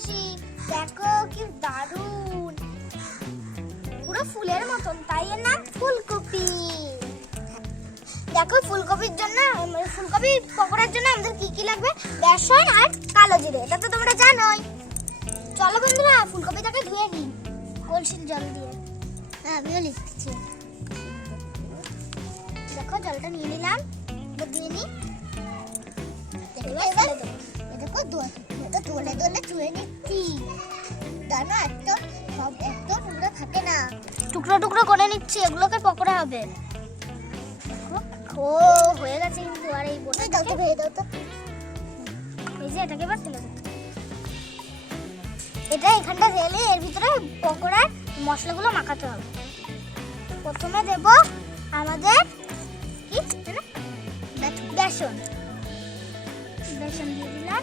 ভালোবাসি দেখো কি দারুণ। পুরো ফুলের মতন, তাই এর নাম ফুলকপি। দেখো, ফুলকপির জন্য মানে ফুলকপি পকোড়ার জন্য আমাদের কি কি লাগবে? বেসন আর কালো জিরে, এটা তো তোমরা জানোই। চলো বন্ধুরা, ফুলকপিটাকে ধুয়ে নিই। কলসির জল দিয়ে। হ্যাঁ আমিও লিখছি। দেখো, জলটা নিয়ে নিলাম। দিয়ে নিই। দোলে দোলে ধুয়ে নিচ্ছি জানো একদম সব একদম টুকরো থাকে না টুকরো টুকরো করে নিচ্ছি এগুলোকে পকোড়া হবে। ও হয়ে গেছে কিন্তু আর এই বোটা দাও তো ভেজে দাও তো। এই যে এটাকে এবার ফেলে দাও এটা এখানটা ঢেলে এর ভিতরে পকোড়ার মশলাগুলো মাখাতে হবে। প্রথমে দেব আমাদের কি? বেসন। বেসন দিয়ে দিলাম।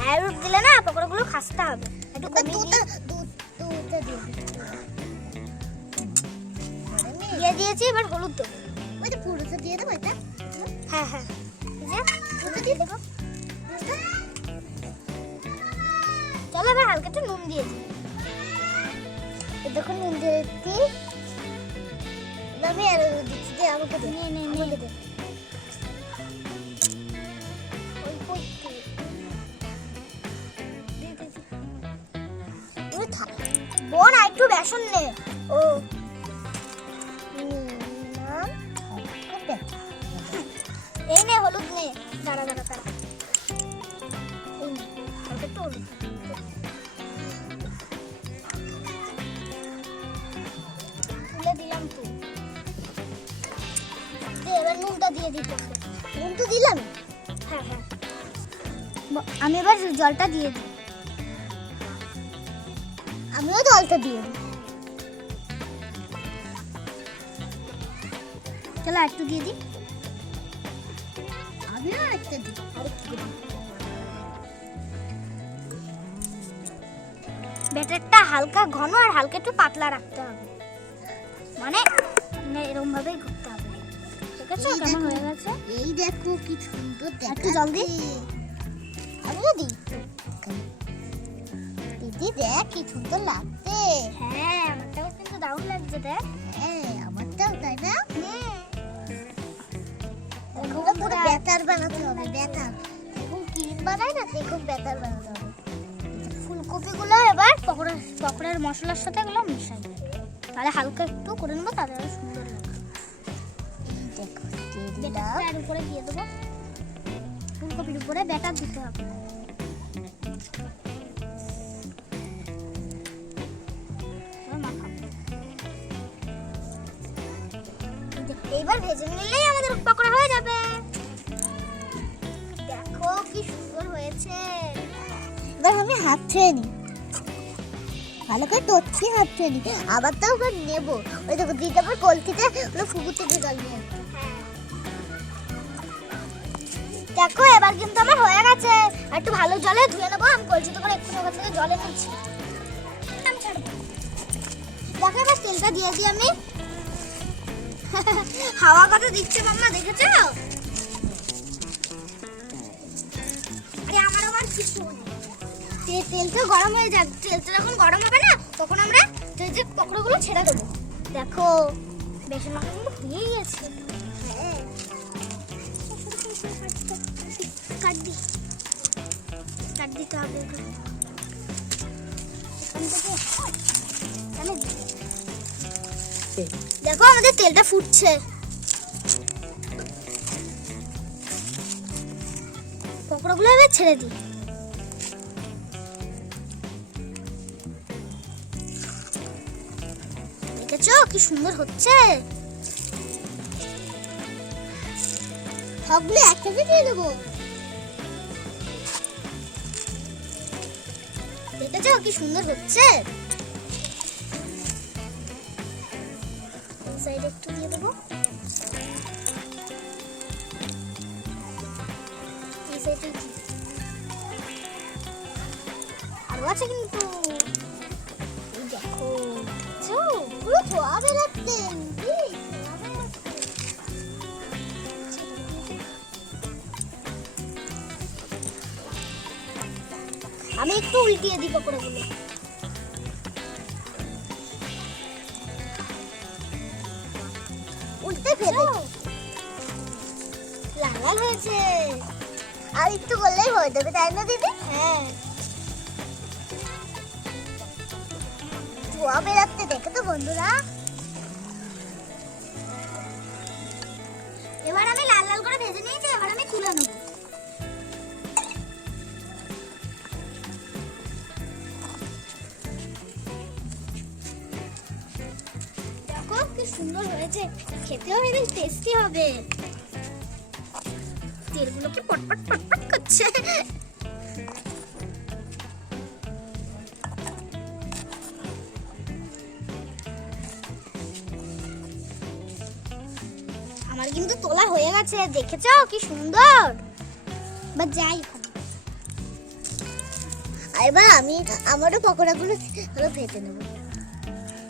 অ্যারুট দিলে না পকোড়াগুলো খাসতে হবে। একটু কমিয়ে দিয়ে দিয়েছি এবার হলুদ দেবো। ওই তো পুরোটা দিয়ে দেবো এটা? হ্যাঁ হ্যাঁ। পুরোটা দিয়ে দেবো। চলো এবার হালকা একটু নুন দিয়ে দিই। এই দেখো নুন দিয়ে দিচ্ছি। আমি আর দিচ্ছি আমাকে নিয়ে নিয়ে একটু বেসন নে। ও। এই নে, হলুদ নে। দাঁড়া দাঁড়া দাঁড়া। একটু এবার নুনটা দিয়ে দিলাম? হ্যাঁ হ্যাঁ। আমি এবার জলটা দিয়ে দিই। আমিও জলটা দিয়ে দিই। চলো একটু দিয়ে দিই। আমিও আরেকটা দিই। আরেকটু ব্যাটারটা হালকা ঘন আর হালকা একটু পাতলা রাখতে হবে। মানে এরকম ভাবেই ঘুরতে হবে। ঠিক আছে? কেমন হয়ে গেছে? এই দেখো কি সুন্দর একটু জল দিই। আমিও দিই। দেখ কি সুন্দর লাগছে। হ্যাঁ আমারটাও কিন্তু দারুণ লাগছে দেখ। হ্যাঁ আমারটাও তাই না? এগুলো পুরো পুরো বানাতে হবে ব্যাটার এখন ক্রিম বানায় না সেরকম ব্যাটার বানাতে হবে। ফুলকপিগুলো এবার পকোড়া পকোড়ার মশলার সাথে এগুলো মিশাই তাহলে হালকা একটু করে নেব তাহলে আরও সুন্দর লাগবে। এই দেখো উপরে দিয়ে দেবো। ফুলকপির উপরে ব্যাটার দিতে হবে। ভেজে নিলেই আমাদের পকোড়া হয়ে যাবে। দেখো কি সুন্দর হয়েছে। এবার আমি হাত ছুঁয়ে নিই। ভালো করে টচ্ছি হাত ছুঁয়ে নিই। আবার তো ওখানে নেব। ওই দেখো দিতে আবার কলকিতে ওগুলো ফুকুর থেকে জল নিয়ে দেখো, এবার কিন্তু আমার হয়ে গেছে। আর একটু ভালো জলে ধুয়ে নেব। আমি কলসি তো করে একটু ওখান থেকে জলে নিচ্ছি দেখো, এবার তেলটা দিয়ে দিই আমি। হাওয়া কত দিচ্ছে মাম্মা, দেখেছ? আমার আবার কিছু তেলটা গরম হয়ে যাক। তেলটা যখন গরম হবে না, তখন আমরা এই যে পকোড়াগুলো ছেড়ে দেবো। দেখো, বেসন মাখা কিন্তু হয়েই গেছে। হ্যাঁ কাট দি। কাট দিতে হবে। এখান। থেকে দি। দেখো আমাদের তেলটা ফুটছে। পকোড়াগুলো এবার ছেড়ে দিই। দেখেছ কি সুন্দর হচ্ছে? সবগুলো একসাথে দিয়ে দেবো। দেখেছ কি সুন্দর হচ্ছে? সাইডে একটু দিয়ে দেবো এই সাইডে আরও আছে কিন্তু দেখো? পুরো। আমি একটু উল্টিয়ে দিই পকোড়াগুলো উল্টে লাল লাল হয়েছে। আর একটু করলেই হয়ে যাবে তাই না দিদি? হ্যাঁ। ধোয়া বেরোচ্ছে দেখে তো বন্ধুরা। এবার আমি লাল লাল করে ভেজে নিয়েছি এবার আমি তুলে নেব। দেখো কি সুন্দর হয়েছে খেতেও হেবি টেস্টি হবে। তেলগুলো কি পটপট পটপট করছে। আমার কিন্তু তোলা হয়ে গেছে দেখেছ? কি সুন্দর। বা যাই এবার আমি আমারও পকোড়াগুলো ভেজে নেব।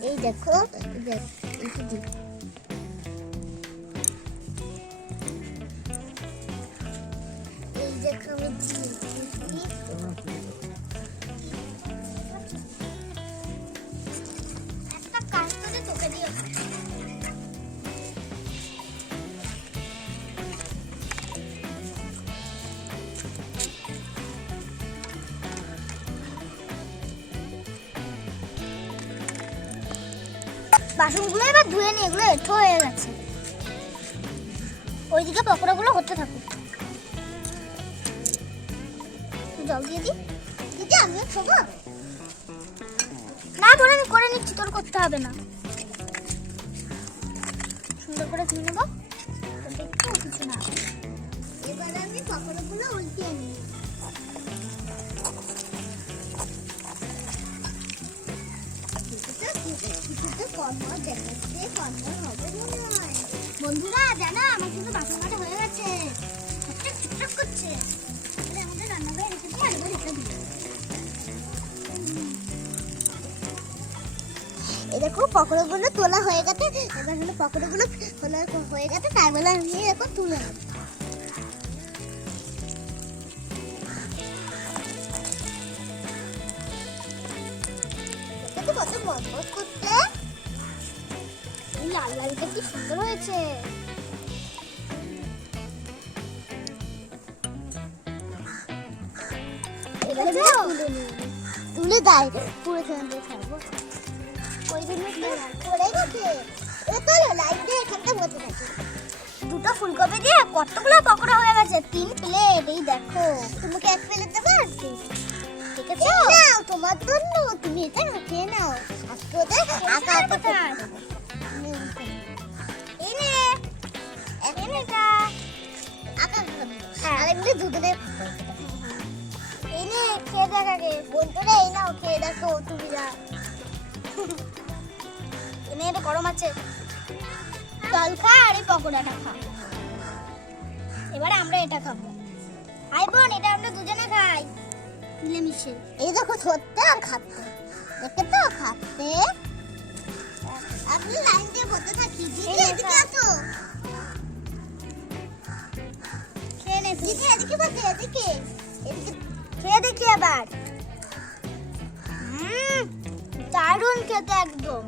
এই দেখো দেখ, বাসনগুলো এবার ধুয়ে নি এগুলো এঠো হয়ে গেছে। ওইদিকে পকোড়াগুলো হতে থাকুক। জল দিয়ে দিই। দিদি, আমিও খাব। না বলে আমি করে নিচ্ছি, তোর করতে হবে না। সুন্দর করে ধুয়ে নেব। কিছু না। এবার আমি পকোড়াগুলো উল্টিয়ে নিই। কিছুটা কর্মর দেখাচ্ছে কর্মর হবে বন্ধুরা আমার কিন্তু হয়ে গেছে। আমাদের রান্নাঘরে পকোড়াগুলো তোলা হয়ে গেছে। এবার হলো হয়ে গেছে তাই বলে আমি এখন তুলে নেব। দেখো করতে লাল লালটা কি সুন্দর হয়েছে? তুলে পুরো ফ্যামিলি খাব। ওই জন্য পড়ে গেছে। তো লাইট দিয়ে এখানটা বসে থাকে। দুটো ফুলকপি দিয়ে কতগুলো পকোড়া হয়ে গেছে? তিন প্লেট এই দেখো। তোমাকে এক প্লেট দেবো আজকে ঠিক আছে নাও তোমার জন্য। তুমি এটা খেয়ে নাও। বন্ধুরা এই নাও খেয়ে দেখো তুমি যা এই এটা গরম আছে জল খা আর এই পকোড়াটা খা এবারে আমরা এটা খাব। আই বোন এটা আমরা দুজনে খাই। মিলেমিশে। এই দেখো ধরতে আর খাচ্ছে। দেখে তো খাচ্ছে। আপনি লাইন দিয়ে বসে থাকি দিদি এদিকে আসো। খেয়ে দিদি এদিকে বসে এদিকে। এদিকে খেয়ে দেখি আবার। দারুণ খেতে একদম।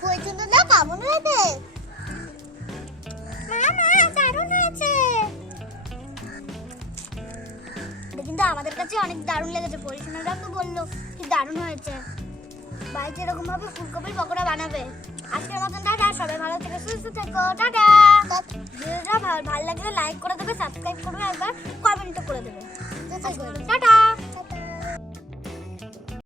পর্যন্ত না কেমন মা মা দারুণ হয়েছে। কিন্তু আমাদের কাছে অনেক দারুণ লেগেছে। পরিশোনারা তো বলল কি দারুণ হয়েছে। বাড়িতে এরকম ভাবে ফুলকপির পকোড়া বানাবে। আজকের মতন টাটা, সবাই ভালো থেকে, সুস্থ থেকো, টাটা। ভালো লাগলে লাইক করে দেবে সাবস্ক্রাইব করবে, একবার কমেন্টও করে দেবে। টাটা।